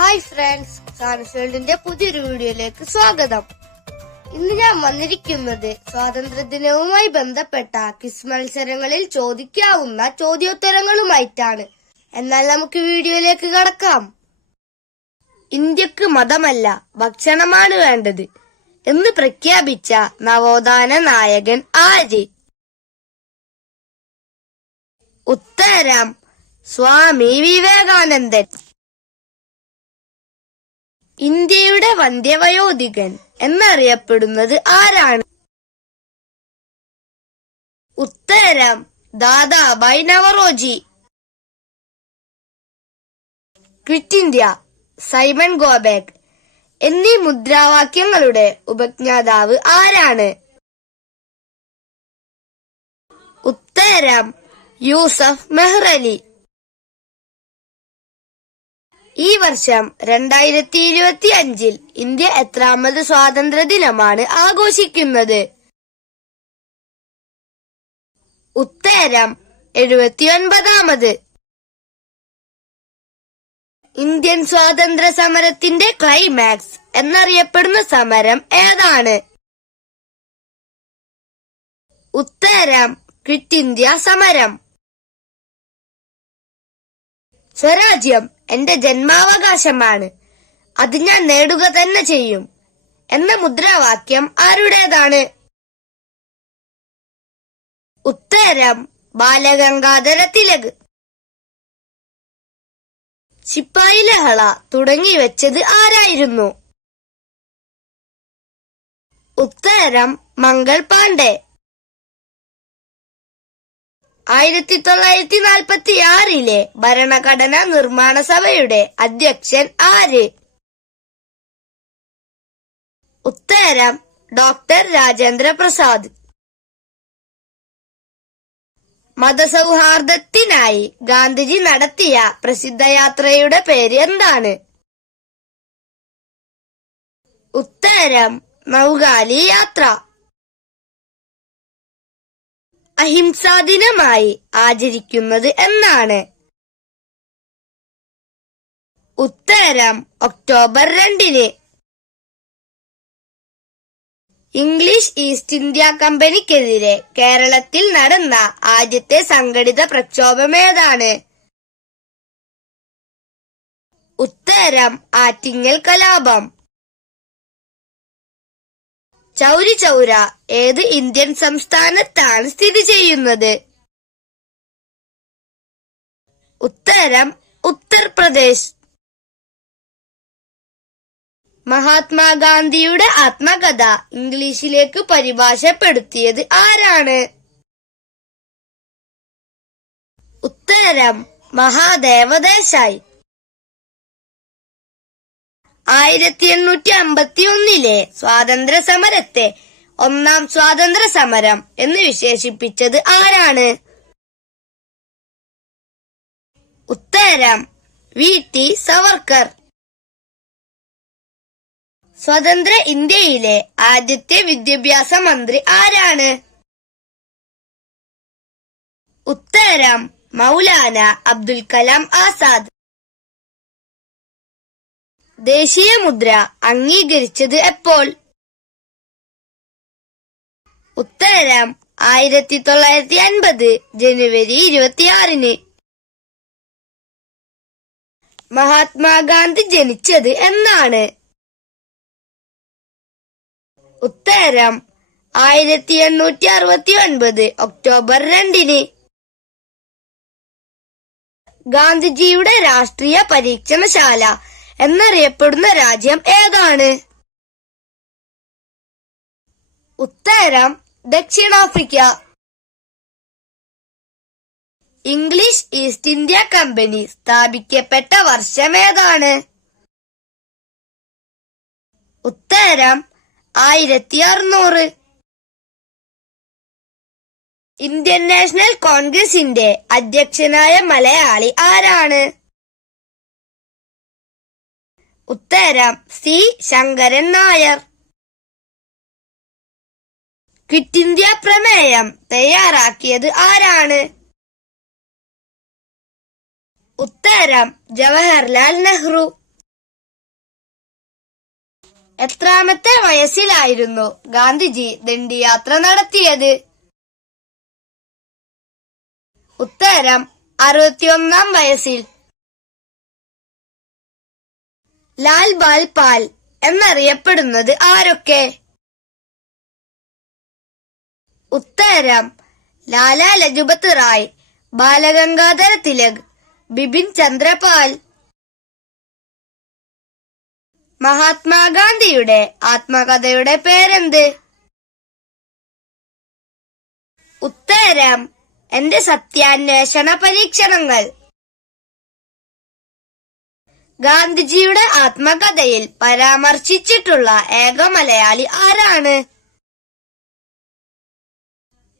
Hi friends സാൻഫീൽഡിന്റെ പുതിയൊരു വീഡിയോയിലേക്ക് സ്വാഗതം. ഇന്ന് ഞാൻ വന്നിരിക്കുന്നത് സ്വാതന്ത്ര്യ ദിനവുമായി ബന്ധപ്പെട്ട ക്വിസ് മത്സരങ്ങളിൽ ചോദിക്കാവുന്ന ചോദ്യോത്തരങ്ങളുമായിട്ടാണ്. എന്നാൽ നമുക്ക് വീഡിയോയിലേക്ക് കടക്കാം. ഇന്ത്യയ്ക്ക് മതമല്ല ഭക്ഷണമാണ് വേണ്ടത് എന്ന് പ്രഖ്യാപിച്ച നവോത്ഥാന നായകൻ ആര്? ഉത്തരം സ്വാമി വിവേകാനന്ദൻ. ഇന്ത്യയുടെ വന്ധ്യവയോധികൻ എന്നറിയപ്പെടുന്നത് ആരാണ്? ഉത്തരം Dadabhai Naoroji. Quit India Simon go back എന്നീ മുദ്രാവാക്യങ്ങളുടെ ഉപജ്ഞാതാവ് ആരാണ്? ഉത്തരം യൂസഫ് മെഹ്റലി. ഈ വർഷം രണ്ടായിരത്തി ഇരുപത്തി അഞ്ചിൽ ഇന്ത്യ എത്രാമത് സ്വാതന്ത്ര്യ ദിനമാണ് ആഘോഷിക്കുന്നത്. ഉത്തരം എഴുപത്തിയൊൻപതാമത് ഇന്ത്യൻ സ്വാതന്ത്ര്യ സമരത്തിന്റെ ക്ലൈമാക്സ് എന്നറിയപ്പെടുന്ന സമരം ഏതാണ്? ഉത്തരം ക്വിറ്റ് ഇന്ത്യ സമരം. സ്വരാജ്യം എന്റെ ജന്മാവകാശമാണ്. അത് ഞാൻ നേടുക തന്നെ ചെയ്യും. എന്ന മുദ്രാവാക്യം ആരുടേതാണ്? ഉത്തരം ബാലഗംഗാധര തിലക് ശിപ്പായി ലഹള തുടങ്ങി വെച്ചത് ആരായിരുന്നു? ഉത്തരം മംഗൾ പാണ്ഡെ. ആയിരത്തി തൊള്ളായിരത്തി നാൽപ്പത്തി ആറിലെ ഭരണഘടനാ നിർമ്മാണ സഭയുടെ അധ്യക്ഷൻ ആര്? ഉത്തരം ഡോക്ടർ രാജേന്ദ്ര പ്രസാദ്. മതസൗഹാർദ്ദത്തിനായി ഗാന്ധിജി നടത്തിയ പ്രസിദ്ധ യാത്രയുടെ പേര് എന്താണ്? ഉത്തരം നൗകാലി യാത്ര. അഹിംസാ ദിനമായി ആചരിക്കുന്നത് എന്നാണ്. ഉത്തരം ഒക്ടോബർ രണ്ടിന്. ഇംഗ്ലീഷ് ഈസ്റ്റ് ഇന്ത്യ കമ്പനിക്കെതിരെ കേരളത്തിൽ നടന്ന ആദ്യത്തെ സംഘടിത പ്രക്ഷോഭം ഏതാണ്? ഉത്തരം ആറ്റിങ്ങൽ കലാപം. ചൗരി ചൗര ഏത് ഇന്ത്യൻ സംസ്ഥാനത്താണ് സ്ഥിതി ചെയ്യുന്നത്? ഉത്തരം ഉത്തർപ്രദേശ്. മഹാത്മാഗാന്ധിയുടെ ആത്മകഥ ഇംഗ്ലീഷിലേക്ക് പരിഭാഷപ്പെടുത്തിയത് ആരാണ്? ഉത്തരം മഹാദേവദേശായി. ആയിരത്തി എണ്ണൂറ്റി അമ്പത്തി ഒന്നിലെ സ്വാതന്ത്ര്യ സമരത്തെ ഒന്നാം സ്വാതന്ത്ര്യ സമരം എന്ന് വിശേഷിപ്പിച്ചത് ആരാണ്? ഉത്തരം വി. ടി. സവർക്കർ. സ്വതന്ത്ര ഇന്ത്യയിലെ ആദ്യത്തെ വിദ്യാഭ്യാസ മന്ത്രി ആരാണ്? ഉത്തരം മൗലാന അബ്ദുൽ കലാം ആസാദ്. ദേശീയ മുദ്ര അംഗീകരിച്ചത് എപ്പോൾ? ഉത്തരം ആയിരത്തി തൊള്ളായിരത്തി അൻപത് ജനുവരി ഇരുപത്തിയാറിന്. മഹാത്മാഗാന്ധി ജനിച്ചത് എന്നാണ്. ഉത്തരം ആയിരത്തി എണ്ണൂറ്റി അറുപത്തി ഒൻപത് ഒക്ടോബർ രണ്ടിന്. ഗാന്ധിജിയുടെ രാഷ്ട്രീയ പരീക്ഷണശാല എന്നറിയപ്പെടുന്ന രാജ്യം ഏതാണ്? ഉത്തരം ദക്ഷിണാഫ്രിക്ക. ഇംഗ്ലീഷ് ഈസ്റ്റ് ഇന്ത്യ കമ്പനി സ്ഥാപിക്കപ്പെട്ട വർഷം ഏതാണ്? ഉത്തരം ആയിരത്തി അറുന്നൂറ് ഇന്ത്യൻ നാഷണൽ കോൺഗ്രസിന്റെ അധ്യക്ഷനായ മലയാളി ആരാണ്? ഉത്തരം C Sankaran Nair. Quit India പ്രമേയം തയ്യാറാക്കിയത് ആരാണ്? ഉത്തരം ജവഹർലാൽ നെഹ്റു. എത്രാമത്തെ വയസ്സിലായിരുന്നു ഗാന്ധിജി ദണ്ഡിയാത്ര നടത്തിയത്? ഉത്തരം അറുപത്തിയൊന്നാം വയസ്സിൽ ലാൽ ബാൽ പാൽ എന്നറിയപ്പെടുന്നത് ആരൊക്കെ? ഉത്തരം ലാലാ ലജുപത് റായ് ബാലഗംഗാധര തിലക് ബിപിൻ ചന്ദ്രപാൽ. മഹാത്മാഗാന്ധിയുടെ ആത്മകഥയുടെ പേരെന്ത്? ഉത്തരം എന്റെ സത്യാന്വേഷണ പരീക്ഷണങ്ങൾ. ഗാന്ധിജിയുടെ ആത്മകഥയിൽ പരാമർശിച്ചിട്ടുള്ള ഏക മലയാളി ആരാണ്?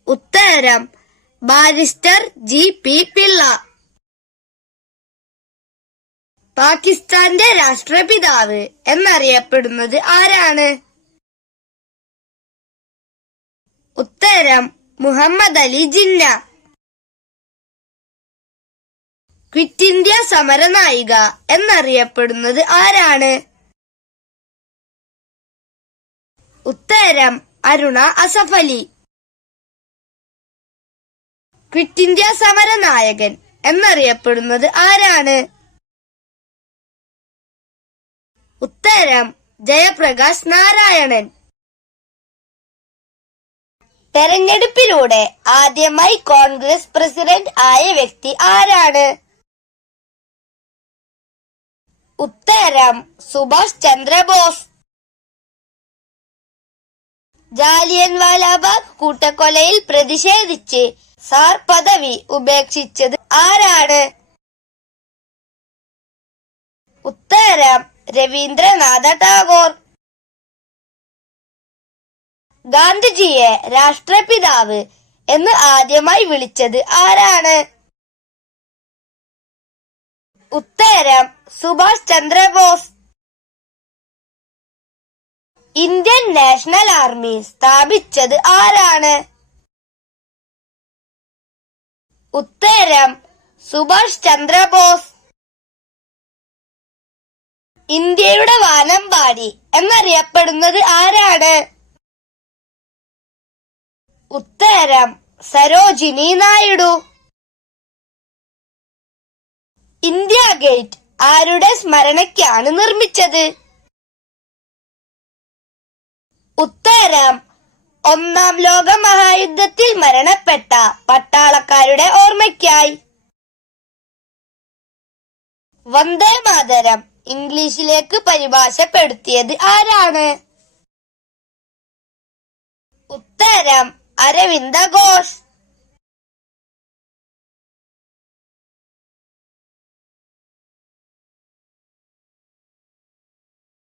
ഉത്തരം ബാരിസ്റ്റർ ജി പി പിള്ള. പാകിസ്ഥാന്റെ രാഷ്ട്രപിതാവ് എന്നറിയപ്പെടുന്നത് ആരാണ്? ഉത്തരം മുഹമ്മദ് അലി ജിന്ന ക്വിറ്റ് ഇന്ത്യ സമരനായിക എന്നറിയപ്പെടുന്നത് ആരാണ്? ഉത്തരം അരുണ അസഫലി ക്വിറ്റ് ഇന്ത്യ സമരനായകൻ എന്നറിയപ്പെടുന്നത് ആരാണ്? ഉത്തരം ജയപ്രകാശ് നാരായണൻ. തെരഞ്ഞെടുപ്പിലൂടെ ആദ്യമായി കോൺഗ്രസ് പ്രസിഡന്റ് ആയ വ്യക്തി ആരാണ്? ഉത്തരം സുഭാഷ് ചന്ദ്രബോസ്. ജാലിയൻ വാലാബാഗ് കൂട്ടക്കൊലയിൽ പ്രതിഷേധിച്ച് സാർ പദവി ഉപേക്ഷിച്ചത് ആരാണ്? ഉത്തരം രവീന്ദ്രനാഥ ടാഗോർ. ഗാന്ധിജിയെ രാഷ്ട്രപിതാവ് എന്ന് ആദ്യമായി വിളിച്ചത് ആരാണ്? ഉത്തരം Subhash Chandra Bose. Indian national army സ്ഥാപിച്ചത് ആരാണ്? ഉത്തരം സുഭാഷ് ചന്ദ്രബോസ്. ഇന്ത്യയുടെ വാനമ്പാടി എന്നറിയപ്പെടുന്നത് ആരാണ്? ഉത്തരം സരോജിനി നായിഡു. ഇന്ത്യ ഗേറ്റ് ആരുടെ സ്മരണയ്ക്കാണ് നിർമ്മിച്ചത്? ഉത്തരം. ഒന്നാം ലോക മഹായുദ്ധത്തിൽ മരണപ്പെട്ട പട്ടാളക്കാരുടെ ഓർമ്മയ്ക്കായി. വന്ദേ മാതരം. ഇംഗ്ലീഷിലേക്ക് പരിഭാഷപ്പെടുത്തിയത് ആരാണ്? ഉത്തരം. അരവിന്ദ ഘോഷ്.